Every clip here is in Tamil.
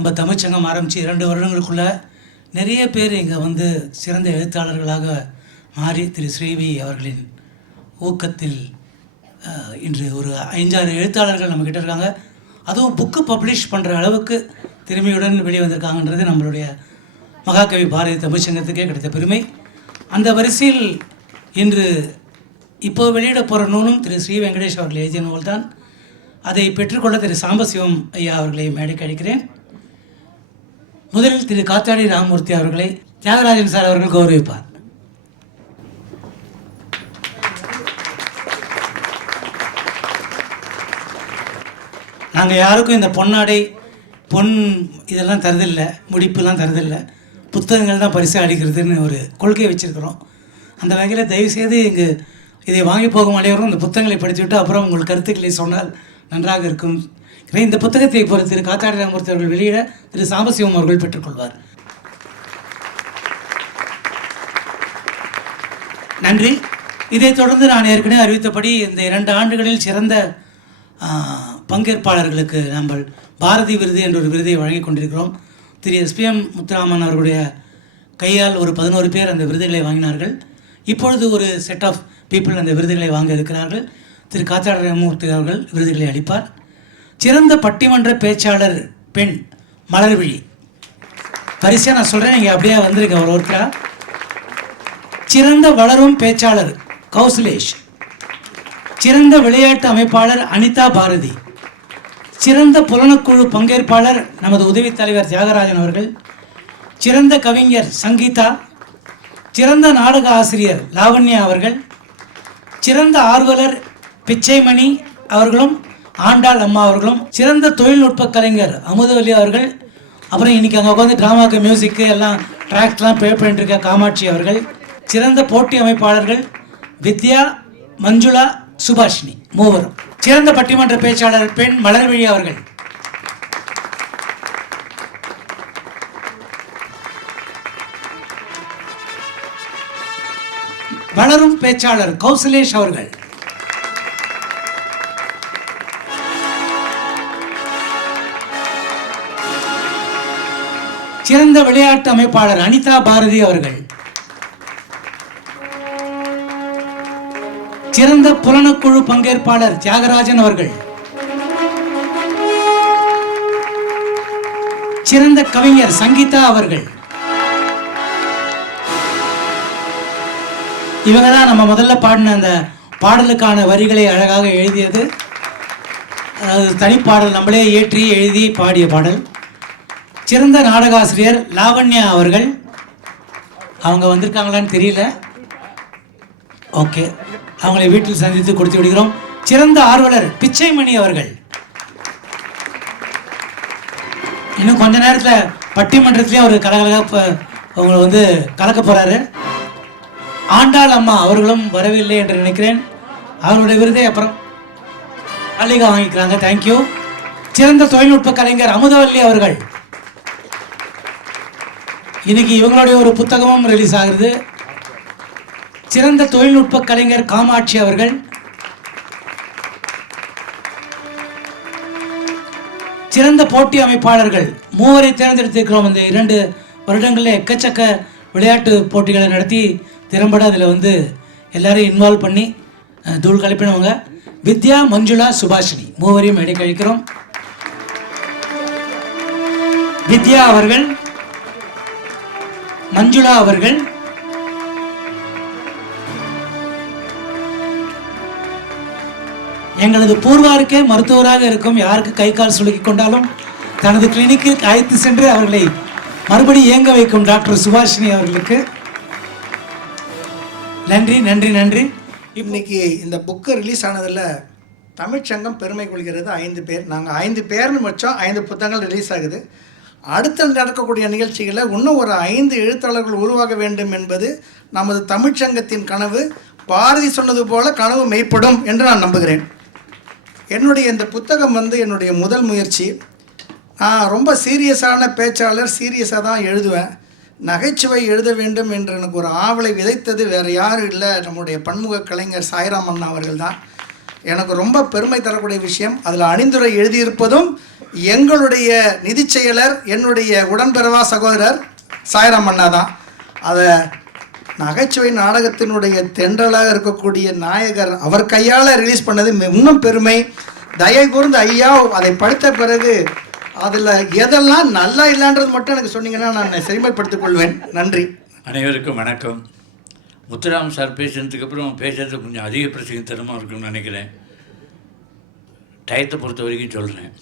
நம்ம தமிழ்ச்சங்கம் ஆரம்பித்து 2 வருடங்களுக்குள்ள நிறைய பேர் இங்கே வந்து சிறந்த எழுத்தாளர்களாக மாறி திரு ஸ்ரீவி அவர்களின் ஊக்கத்தில் இன்று ஒரு 5-6 எழுத்தாளர்கள் நம்மக்கிட்ட இருக்காங்க. அதுவும் புக்கு பப்ளிஷ் பண்ணுற அளவுக்கு திறமையுடன் வெளியே வந்திருக்காங்கன்றது நம்மளுடைய மகாகவி பாரதி தமிழ்ச்சங்கத்துக்கே கிடைத்த பெருமை. அந்த வரிசையில் இன்று இப்போ வெளியிட போகிற நூலும் திரு ஸ்ரீ வெங்கடேஷ் அவர்கள் எழுதிய நூல் தான். அதை பெற்றுக்கொள்ள திரு சாம்பசிவம் ஐயா அவர்களை மேடைக்கு அழைக்கிறேன். முதலில் திரு காத்தாடி ராமமூர்த்தி அவர்களை தியாகராஜன் சார் அவர்கள் கௌரவிப்பார். நாங்கள் யாருக்கும் இந்த பொன்னாடை இதெல்லாம் தரதில்லை, முடிப்புலாம் தரதில்லை, புத்தகங்கள் தான் பரிசு அளிக்கிறதுன்னு ஒரு கொள்கையை வச்சுருக்கிறோம். அந்த வகையில் தயவுசெய்து இங்கு இதை வாங்கி போகும் அனைவரும் இந்த புத்தகங்களை படித்துவிட்டு அப்புறம் உங்கள் கருத்துக்களை சொன்னால் நன்றாக இருக்கும். இந்த புத்தகத்தை இப்போ திரு காத்தாடி ராமமூர்த்தி அவர்கள் வெளியிட திரு சாம்பசிவம் அவர்கள் பெற்றுக்கொள்வார். நன்றி. இதைத் தொடர்ந்து நான் ஏற்கனவே அறிவித்தபடி இந்த 2 ஆண்டுகளில் சிறந்த பங்கேற்பாளர்களுக்கு நாம் பாரதி விருது என்ற ஒரு விருதை வழங்கி கொண்டிருக்கிறோம். திரு SPM முத்துராமன் அவர்களுடைய கையால் ஒரு 11 பேர் அந்த விருதுகளை வாங்கினார்கள். இப்பொழுது ஒரு செட் ஆஃப் பீப்புள் அந்த விருதுகளை வாங்க இருக்கிறார்கள். திரு காத்தாடி ராமமூர்த்தி அவர்கள் விருதுகளை அளிப்பார். சிறந்த பட்டிமன்ற பேச்சாளர் பெண் மலர்விழி பரிசா நான் சொல்கிறேன், நீங்கள் அப்படியே வந்திருக்க ஒருத்தரா. சிறந்த வளரும் பேச்சாளர் கௌசலேஷ். சிறந்த விளையாட்டு அமைப்பாளர் அனிதா பாரதி. சிறந்த புலனக்குழு பங்கேற்பாளர் நமது உதவி தலைவர் தியாகராஜன் அவர்கள். சிறந்த கவிஞர் சங்கீதா. சிறந்த நாடக ஆசிரியர் லாவண்யா அவர்கள். சிறந்த ஆர்வலர் பிச்சைமணி அவர்களும் ஆண்டாள் அம்மா அவர்களும். சிறந்த தொழில்நுட்ப கலைஞர் அமுதவல்லி அவர்கள். அப்புறம் இன்றைக்கி அங்கே உட்காந்து ட்ராமாக்கு மியூசிக்கு எல்லாம் ட்ராக்ஸ்லாம் ப்ளே பண்ணிட்டு இருக்க காமாட்சி அவர்கள். சிறந்த போட்டி அமைப்பாளர்கள் வித்யா, மஞ்சுளா, சுபாஷினி மூவரும். சிறந்த பட்டிமன்ற பேச்சாளர் பெண் மலர்விழி அவர்கள். வளரும் பேச்சாளர் கௌசலேஷ் அவர்கள். சிறந்த விளையாட்டு அமைப்பாளர் அனிதா பாரதி அவர்கள். சிறந்த புலனக்குழு பங்கேற்பாளர் தியாகராஜன் அவர்கள். சிறந்த கவிஞர் சங்கீதா அவர்கள். இவங்க தான் நம்ம முதல்ல பாடின அந்த பாடலுக்கான வரிகளை அழகாக எழுதியது. அதாவது தனிப்பாடல், நம்மளே ஏற்றி எழுதி பாடிய பாடல். சிறந்த நாடகாசிரியர் லாவண்யா அவர்கள். அவங்க வந்திருக்காங்களான்னு தெரியல. ஓகே, அவங்களை வீட்டில் சந்தித்து கொடுத்து விடுகிறோம். சிறந்த ஆர்வலர் பிச்சைமணி அவர்கள். இன்னும் கொஞ்ச நேரத்தில் பட்டிமன்றத்திலே ஒரு அவங்களை வந்து கலக்க போறாரு. ஆண்டாள் அம்மா அவர்களும் வரவில்லை என்று நினைக்கிறேன். அவருடைய விருதை அப்புறம் அள்ளிகா வாங்கிக்கிறாங்க. தேங்க்யூ. சிறந்த தொழில்நுட்ப கலைஞர் அமுதவல்லி அவர்கள். இன்னைக்கு இவங்களுடைய ஒரு புத்தகமும் ரிலீஸ் ஆகுது. சிறந்த தொழில்நுட்ப கலைஞர் காமாட்சி அவர்கள். சிறந்த போட்டி அமைப்பாளர்கள் மூவரை தேர்ந்தெடுத்திருக்கிறோம். இந்த 2 வருடங்களில் எக்கச்சக்க விளையாட்டு போட்டிகளை நடத்தி திறம்பட அதில் வந்து எல்லாரையும் இன்வால்வ் பண்ணி தூள் கலப்பினவங்க. வித்யா, மஞ்சுளா, சுபாஷினி மூவரையும் மேடை கழிக்கிறோம். வித்யா அவர்கள், மஞ்சுளா அவர்கள், எங்களது பூர்வாருக்கே மருத்துவராக இருக்கும், யாருக்கு கை கால் சுலுக்கி கொண்டாலும் தனது கிளினிக்கில் அழைத்து சென்று அவர்களை மறுபடி இயங்க வைக்கும் டாக்டர் சுபாஷினி அவர்களுக்கு நன்றி நன்றி நன்றி. இன்னைக்கு இந்த புக்கு ரிலீஸ் ஆனதில் தமிழ்ச்சங்கம் பெருமை கொள்கிறது. 5 பேர், நாங்கள் 5 பேர்னு வச்சோம். 5 புத்தகங்கள் ரிலீஸ் ஆகுது. அடுத்து நடக்கக்கூடிய நிகழ்ச்சிகளில் இன்னும் ஒரு 5 எழுத்தாளர்கள் உருவாக வேண்டும் என்பது நமது தமிழ்ச்சங்கத்தின் கனவு. பாரதி சொன்னது போல கனவு மெய்ப்படும் என்று நான் நம்புகிறேன். என்னுடைய இந்த புத்தகம் வந்து என்னுடைய முதல் முயற்சி. நான் ரொம்ப சீரியஸான பேச்சாளர், சீரியஸாக தான் எழுதுவேன். நகைச்சுவை எழுத வேண்டும் என்று எனக்கு ஒரு ஆவலை விதைத்தது வேறு யாரும் இல்லை, நம்முடைய பன்முக கலைஞர் சாய்ராம் அண்ணா அவர்கள் தான். எனக்கு ரொம்ப பெருமை தரக்கூடிய விஷயம். அதில் அணிந்துரை எழுதியிருப்பதும் எங்களுடைய நிதி செயலர், என்னுடைய உடன்பிறவா சகோதரர் சாய்ராம் அண்ணா தான். அதை நகைச்சுவை நாடகத்தினுடைய தென்றலாக இருக்கக்கூடிய நாயகர் அவர் கையால் ரிலீஸ் பண்ணது இன்னும் பெருமை. தயை கூர்ந்து ஐயா அதை படித்த பிறகு அதில் எதெல்லாம் நல்லா இல்லைன்றது மட்டும் எனக்கு சொன்னீங்கன்னா நான் செழுமைப்படுத்திக் கொள்வேன். நன்றி. அனைவருக்கும் வணக்கம். முத்துராம் சார் பேசுனதுக்கு அப்புறம் பேசுறது கொஞ்சம் அதிக பிரசங்கத்தனமாக இருக்குன்னு நினைக்கிறேன். டயத்தை பொறுத்த வரைக்கும் சொல்கிறேன்.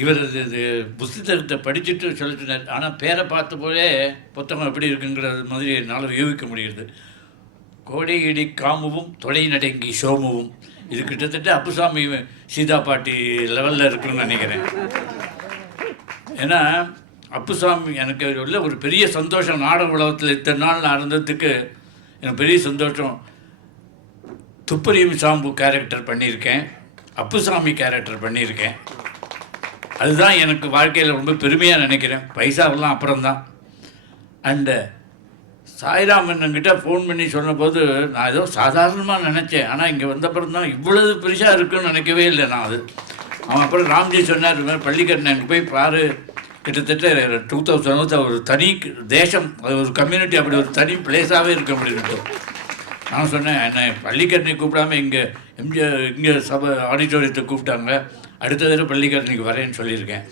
இவர் இது புத்தகத்தை படிச்சுட்டு சொல்லிட்டுனார். ஆனால் பேரை பார்த்த போலே புத்தகம் எப்படி இருக்குங்கிறது மாதிரி என்னால் யூகிக்க முடியுது. கோடை இடி காமுவும் தொடை நடங்கி சோமுவும். இது கிட்டத்தட்ட அப்புசாமி சீதா பாட்டி லெவலில் இருக்குன்னு நினைக்கிறேன். ஏன்னா அப்புசாமி எனக்கு உள்ள ஒரு பெரிய சந்தோஷம். நாடக உலகத்தில் இத்தனை நாள் நான் இருந்ததுக்கு எனக்கு பெரிய சந்தோஷம். துப்பறியும் சாம்பு கேரக்டர் பண்ணியிருக்கேன், அப்புசாமி கேரக்டர் பண்ணியிருக்கேன். அதுதான் எனக்கு வாழ்க்கையில் ரொம்ப பெருமையாக நினைக்கிறேன். பைசாவெல்லாம் அப்புறம்தான். அண்டு சாய்ராமன்கிட்ட ஃபோன் பண்ணி சொன்னபோது நான் ஏதோ சாதாரணமாக நினச்சேன். ஆனால் இங்கே வந்தப்புறம் தான் இவ்வளவு பெருசாக இருக்குன்னு நினைக்கவே இல்லை நான். அது அவன் அப்புறம் ராம்ஜி சொன்னார், இது மாதிரி பள்ளிக்கரணை அங்கே போய் பாரு, கிட்டத்தட்ட 2000 ஒரு தனி தேசம், அது ஒரு கம்யூனிட்டி, அப்படி ஒரு தனி பிளேஸாகவே இருக்க முடியும். நான் சொன்னேன், என்னை பள்ளிக்கரணை கூப்பிடாம இங்கே சபை ஆடிட்டோரியத்தை கூப்பிட்டாங்க, அடுத்த தடவை பள்ளிக்கரணைக்கு வரேன்னு சொல்லியிருக்கேன்.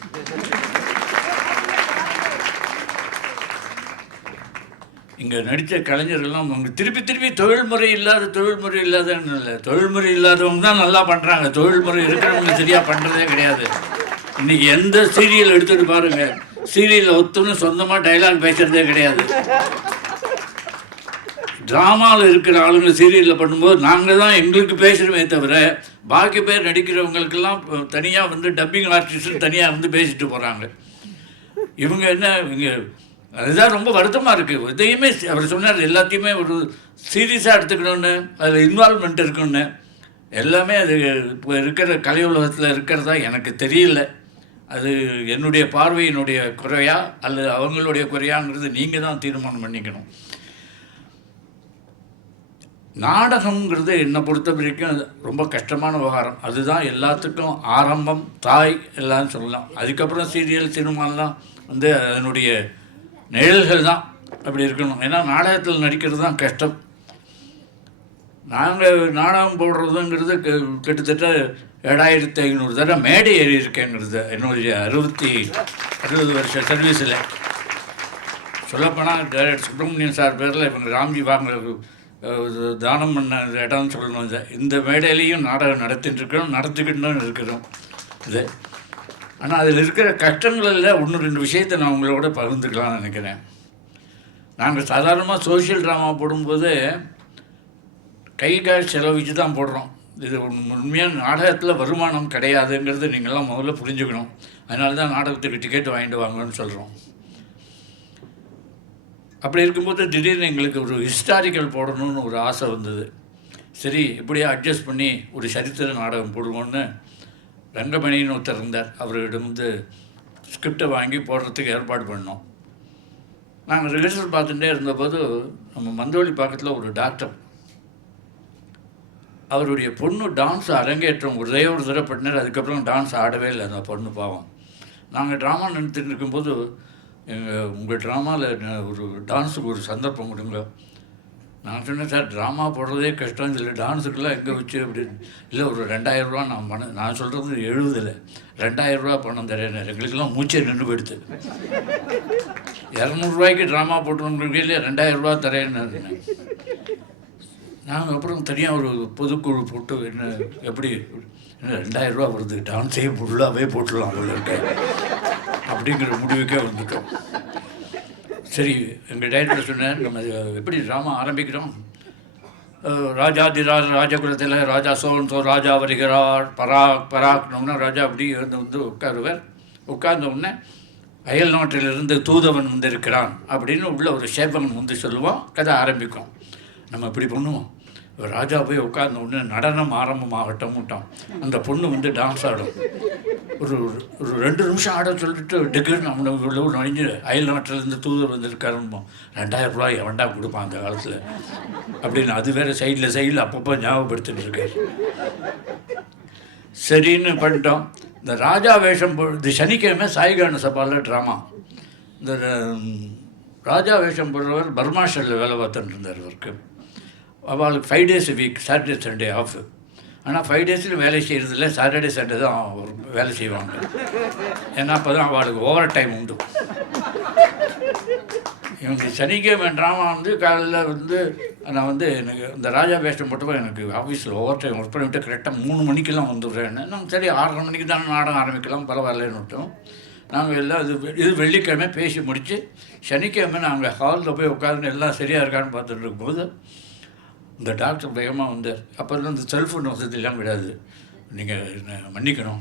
இங்கே நடித்த கலைஞர்கள்லாம் அவங்க திருப்பி தொழில்முறை இல்லாதன்னு இல்லை. தொழில்முறை இல்லாதவங்க தான் நல்லா பண்ணுறாங்க. தொழில்முறை இருக்கிறவங்க சரியாக பண்ணுறதே கிடையாது. இன்றைக்கி எந்த சீரியல் எடுத்துகிட்டு பாருங்கள், சீரியலில் ஒத்துன்னு சொந்தமாக டைலாக் பேசுகிறதே கிடையாது. ட்ராமாவில் இருக்கிற ஆளுங்க சீரியலில் பண்ணும்போது நாங்கள் தான் எங்களுக்கு பேசுகிறோமே தவிர பாக்கி பேர் நடிக்கிறவங்களுக்கெல்லாம் தனியாக வந்து டப்பிங் ஆர்டிஸ்ட்டு தனியாக வந்து பேசிட்டு போகிறாங்க. இவங்க என்ன, இவங்க அதுதான் ரொம்ப வருத்தமாக இருக்குது. இதையுமே அவர் சொன்னார், எல்லாத்தையுமே ஒரு சீரியஸாக எடுத்துக்கணுன்னு, அதில் இன்வால்மெண்ட் இருக்கணுன்னு. எல்லாமே அது இப்போ இருக்கிற கலை உலகத்தில் இருக்கிறதா எனக்கு தெரியல. அது என்னுடைய பார்வையினுடைய குறையா அல்லது அவங்களுடைய குறையாங்கிறது நீங்கள் தான் தீர்மானம் பண்ணிக்கணும். நாடகங்கிறது என்னை பொறுத்த வரைக்கும் ரொம்ப கஷ்டமான விவகாரம். அதுதான் எல்லாத்துக்கும் ஆரம்பம், தாய் எல்லாம் சொல்லலாம். அதுக்கப்புறம் சீரியல் சினிமாலாம் வந்து அதனுடைய நிழல்கள் தான் அப்படி இருக்கணும். ஏன்னா நாடகத்தில் நடிக்கிறது தான் கஷ்டம். நாங்கள் நாடகம் போடுறதுங்கிறது கிட்டத்தட்ட 7500 தடவை மேடை ஏறி இருக்கேங்கிறது என்னுடைய 60 வருஷ சர்வீஸில். சொல்லப்போனால் டைரக்டர் சுப்பிரமணியன் சார் பேரில் இவங்க ராம்ஜி வாங்க தானம் பண்ண இடம்னு சொல்லணும். இந்த மேடையிலையும் நாடகம் நடத்திக்கிட்டு இருக்கிறோம் இது. ஆனால் அதில் இருக்கிற கஷ்டங்களில் 1-2 விஷயத்தை நான் உங்களோட பகிர்ந்துக்கலாம்னு நினைக்கிறேன். நாங்கள் சாதாரணமாக சோஷியல் ட்ராமா போடும்போது கை காசு செலவிச்சு தான் போடுறோம். இது உண்மையான நாடகத்தில் வருமானம் கிடையாதுங்கிறது நீங்கள்லாம் முதல்ல புரிஞ்சுக்கணும். அதனால தான் நாடகத்துக்கு டிக்கெட் வாங்கிட்டு வாங்கன்னு சொல்கிறோம். அப்படி இருக்கும்போது திடீர்னு எங்களுக்கு ஒரு ஹிஸ்டாரிக்கல் போடணும்னு ஒரு ஆசை வந்தது. சரி, இப்படியே அட்ஜஸ்ட் பண்ணி ஒரு சரித்திர நாடகம் போடுவோன்னு ரங்கமணின்னு ஒருத்தர் இருந்தார். அவர்கிட்ட வந்து ஸ்கிரிப்டை வாங்கி போடுறதுக்கு ஏற்பாடு பண்ணோம். நாங்கள் ரிஹர்சல் பார்த்துட்டே இருந்தபோது நம்ம மந்தவழி பக்கத்தில் ஒரு டாக்டர், அவருடைய பொண்ணு டான்ஸ் அரங்கேற்றம் ஒரே ஒரு தடவை பண்ணினார். அதுக்கப்புறம் டான்ஸ் ஆடவே இல்லை அந்த பொண்ணு, பாவம். நாங்கள் ட்ராமா நினைத்துட்டு இருக்கும்போது, உங்கள் ட்ராமாவில் ஒரு டான்ஸுக்கு ஒரு சந்தர்ப்பம் கொடுங்க. நான் சொன்னேன், சார் ட்ராமா போடுறதே கஷ்டம், இல்லை டான்ஸுக்கெல்லாம் எங்கே வச்சு அப்படின்னு. இல்லை, ஒரு 2000 ரூபா நான் சொல்கிறது 70 2000 ரூபா பணம் தரேன். எங்களுக்கெல்லாம் மூச்சை நின்று போயிடுது. 200 ரூபாய்க்கு ட்ராமா போட்டுருவங்களுக்கு இல்லையா 2000 ரூபா தரேன்னு. நாங்கள் அப்புறம் தனியாக ஒரு பொதுக்குழு போட்டு என்ன எப்படி 2000 ரூபா வருது, டான்ஸே ஃபுல்லாகவே போட்டுடலாம் அவங்களுக்கு அப்படிங்கிற முடிவுக்கே வந்துட்டோம். சரி, எங்கள் டைரக்டர் சொன்னார், நம்ம எப்படி ட்ராமா ஆரம்பிக்கிறோம், ராஜகுலத்தில் ராஜா சோழன் ராஜா வருகிறார் பராக்னோம்னா ராஜா அப்படி வந்து உட்காருவார். உட்கார்ந்த உடனே அயல் நாட்டிலிருந்து தூதவன் வந்திருக்கிறான் அப்படின்னு உள்ள ஒரு சேவகன் வந்து சொல்லுவோம். கதை ஆரம்பிக்கும். நம்ம இப்படி பண்ணுவோம், ராஜா போய் உட்கார்ந்த உடனே நடனம் ஆரம்பமாகட்டும் விட்டான். அந்த பொண்ணு வந்து டான்ஸ் ஆடும். ஒரு ஒரு 2 நிமிஷம் ஆட சொல்லிட்டு டிக்கெட் நம்ம உள்ள நுழைஞ்சு அயல் நாட்டிலேருந்து தூதர் வந்திருக்காருமோ. 2000 ரூபாய் எவன்டா கொடுப்பான் அந்த காலத்தில் அப்படின்னு அது வேறு சைடில் அப்பப்போ ஞாபகப்படுத்திட்டு இருக்காரு. சரின்னு பண்ணிட்டோம். இந்த ராஜா வேஷம் இது சனிக்கிழமை சாய்கான சபாவில் ட்ராமா. இந்த ராஜா வேஷம் போடுறவர் பர்மா ஷெல்லில் வேலை பார்த்துட்டு இருந்தார். அவருக்கு அவளுக்கு 5 days a week, Saturday Sunday off. ஆனால் 5 daysலையும் வேலை செய்கிறதில்ல, சாட்டர்டே சண்டே தான் வேலை செய்வாங்க. ஏன்னா அப்போ தான் அவளுக்கு ஓவர் டைம் உண்டு. இவங்க சனிக்கிழமை ட்ராமா வந்து காலையில் வந்து நான் வந்து எனக்கு இந்த ராஜா வேஷம் போட்டப்போ எனக்கு ஆஃபீஸில் ஓவர் டைம் ஒர்க் பண்ணிவிட்டு கரெக்டாக 3 மணிக்கெல்லாம் வந்துடுறேன்னு. நாங்கள் சரி 6:30 மணிக்கு தான் நாடகம் ஆரம்பிக்கலாம், பரவாயில்லன்னு விட்டோம். நாங்கள் எல்லாம் இது வெள்ளிக்கிழமை பேசி முடித்து சனிக்கிழமை நாங்கள் ஹாலில் போய் உட்காந்து எல்லாம் சரியாக இருக்கான்னு பார்த்துட்டு இருக்கும்போது இந்த டாக்டர் வேகமாக வந்தார். அப்புறம் இந்த செல்ஃபோன் வசதியெல்லாம் விடாது. நீங்கள் மன்னிக்கணும்,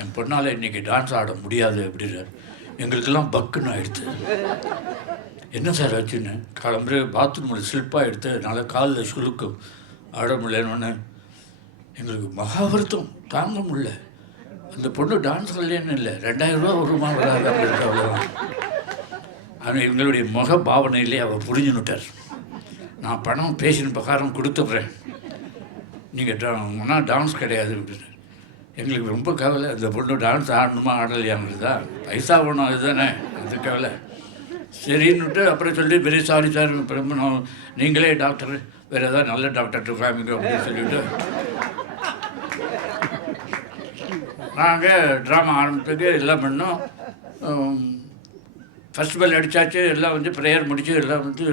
என் பொண்ணால் இன்றைக்கி டான்ஸ் ஆட முடியாது அப்படின்னார். எங்களுக்கெல்லாம் பக்குன்னு ஆகிடுச்சு. என்ன சார் ஆச்சுன்னு கிளம்புற பாத்ரூமில் ஸ்லிப்பாக எடுத்து என்னால் காலில் சுழுக்கும் ஆட முடியலன்னு எங்களுக்கு மகாவருத்தம் தாங்க முடியல. அந்த பொண்ணு டான்ஸ் வரலன்னு இல்லை, 2000 ரூபா வருமா வராது அப்படின்னு அவ்வளோதான். ஆனால் எங்களுடைய முக பாவனையிலே அவர் புரிஞ்சுன்னுட்டார். நான் பணம் பேசின பிரகாரம் கொடுத்துட்றேன், நீங்கள் டான்ஸ் கிடையாது அப்படின்னு. எங்களுக்கு ரொம்ப கவலை, அந்த பொண்ணு டான்ஸ் ஆடணுமா ஆடலையாங்கிறதா, பைசா ஒன்றும் அதுதானே, அது கவலை. சரின்னுட்டு அப்புறம் சொல்லி பெரிய சாரி சார், நீங்களே டாக்டர் வேறு ஏதாவது நல்ல டாக்டர் காமிங்க அப்படின்னு சொல்லிவிட்டு நாங்கள் ட்ராமா ஆரம்பித்துக்கு எல்லாம் பண்ணோம். ஃபஸ்ட் பெல் அடித்தாச்சு, எல்லாம் வந்து ப்ரேயர் முடிச்சு எல்லாம் வந்து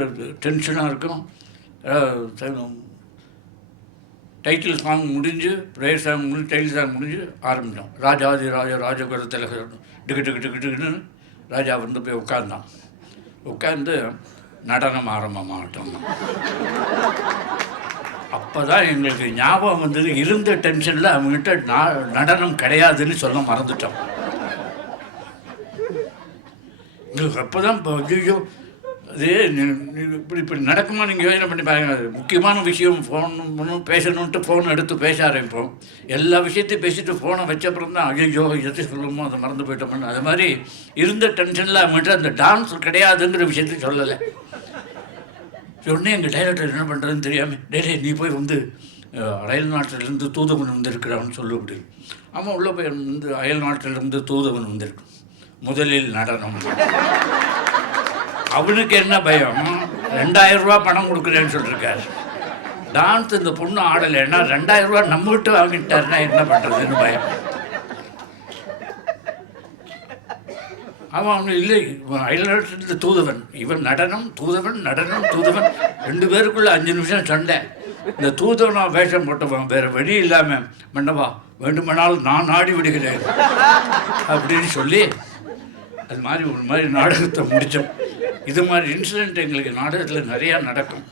டென்ஷனாக இருக்கும். டைட்டில் சாங் முடிஞ்சு ப்ரேயர் சாங் முடிஞ்சு டைட்டில் சாங் முடிஞ்சு ஆரம்பித்தோம். ராஜாதி ராஜா ராஜகுல திலகர் டிக்குன்னு ராஜா வந்து போய் உட்கார்ந்தான். உட்காந்து நடனம் ஆரம்பமாகட்டும். அப்போ தான் எங்களுக்கு ஞாபகம் வந்தது, இருந்த டென்ஷனில் அவங்ககிட்ட நடனம் கிடையாதுன்னு சொல்ல மறந்துட்டோம். எங்களுக்கு அப்போ தான் ஐயோ அது இப்படி நடக்குமா நீங்கள் யோசனை பண்ணி பாருங்க. முக்கியமான விஷயம் ஃபோன் பேசணுன்ட்டு ஃபோன் எடுத்து பேச ஆரம்பிப்போம். எல்லா விஷயத்தையும் பேசிட்டு ஃபோனை வச்சப்புறம் தான் ஐயோ எதை சொல்லுமோ அதை மறந்து போயிட்டோம்னு. அது மாதிரி இருந்த டென்ஷனில் அவங்ககிட்ட அந்த டான்ஸ் கிடையாதுங்கிற விஷயத்தை சொல்லலை. உடனே எங்கள் டைரக்டர் என்ன பண்ணுறதுன்னு தெரியாமல், டே நீ போய் வந்து அயல் நாட்டிலேருந்து தூதுவன் வந்திருக்கிறான்னு சொல்லு அப்படின்னு. ஆமாம், உள்ளே போய் வந்து அயல் நாட்டிலேருந்து தூதுவன் வந்திருக்கு, முதலில் நடனம். அவனுக்கு என்ன பயம், 2000 ரூபா பணம் கொடுக்குறேன்னு சொல்லியிருக்காரு. டான்ஸ் இந்த பொண்ணு ஆடலைன்னா 2000 ரூபா நம்மகிட்ட வாங்கிட்டாருன்னா என்ன பண்ணுறதுன்னு பயம். அவன் இல்லை, அயல்நாட்டிலிருந்து தூதுவன், இவன் நடனம் தூதுவன், நடனம் தூதுவன், 2 பேருக்குள்ளே 5 நிமிஷம் சண்டை. இந்த தூதுவனா வேஷம் போட்டவன் வேறு வழி இல்லாமல் மன்னவா வேண்டுமானால் நான் ஆடி விடுகிறேன் அப்படின்னு சொல்லி அது மாதிரி ஒரு மாதிரி நாடகத்தை முடித்தோம். இது மாதிரி இன்சிடெண்ட் எங்களுக்கு நாடகத்தில் நிறையா நடக்கும்.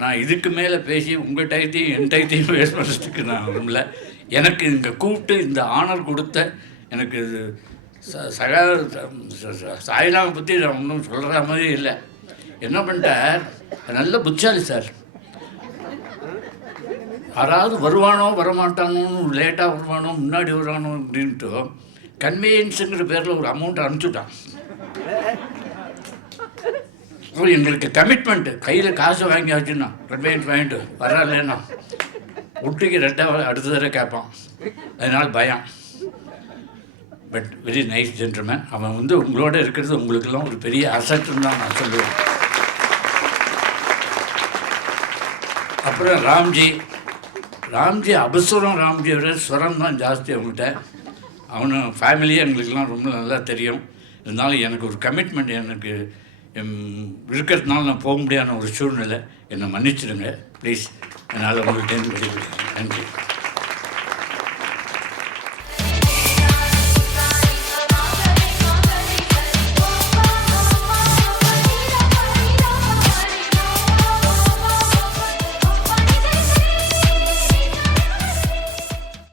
நான் இதுக்கு மேலே பேசி உங்கள் டயத்தையும் என் டயத்தையும் வேஸ்ட் பண்ணுறதுக்கு நான் விரும்பல. எனக்கு இங்கே கூப்பிட்டு இந்த ஆனர் கொடுத்த எனக்கு சாய்ராமை பற்றி நான் ஒன்றும் சொல்கிற மாதிரி இல்லை. என்ன பண்ணிட்டார், நல்ல புத்திசாலி சார். யாராவது வருவானோ வரமாட்டானோன்னு, லேட்டாக வருவானோ முன்னாடி வருவானோ அப்படின்ட்டு கன்வீனியன்ஸுங்கிற பேரில் ஒரு அமௌண்ட் அனுப்பிச்சுட்டான். எங்களுக்கு கமிட்மெண்ட்டு, கையில் காசு வாங்கியாச்சுன்னா கன்வீனியன்ஸ் வாங்கிட்டு வராலேன்னா ஒட்டிக்கு 2 அடுத்த தடவை கேட்பான். அதனால் பயம். But very nice gentleman. அவன் வந்து உங்களோட இருக்கிறது உங்களுக்கெல்லாம் ஒரு பெரிய அசட்டுன்னு தான் நான் சொல்லுவேன். அப்புறம் ராம்ஜி அபசுரம். ராம்ஜியோட ஸ்வரம் தான் ஜாஸ்தி அவங்ககிட்ட. அவனு ஃபேமிலியே எங்களுக்கெல்லாம் ரொம்ப நல்லா தெரியும். இருந்தாலும் எனக்கு ஒரு கமிட்மெண்ட் எனக்கு இருக்கிறதுனால நான் போக முடியாத ஒரு சூழ்நிலை. என்னை மன்னிச்சிடுங்க ப்ளீஸ். என்னால் உங்கள்கிட்ட நன்றி.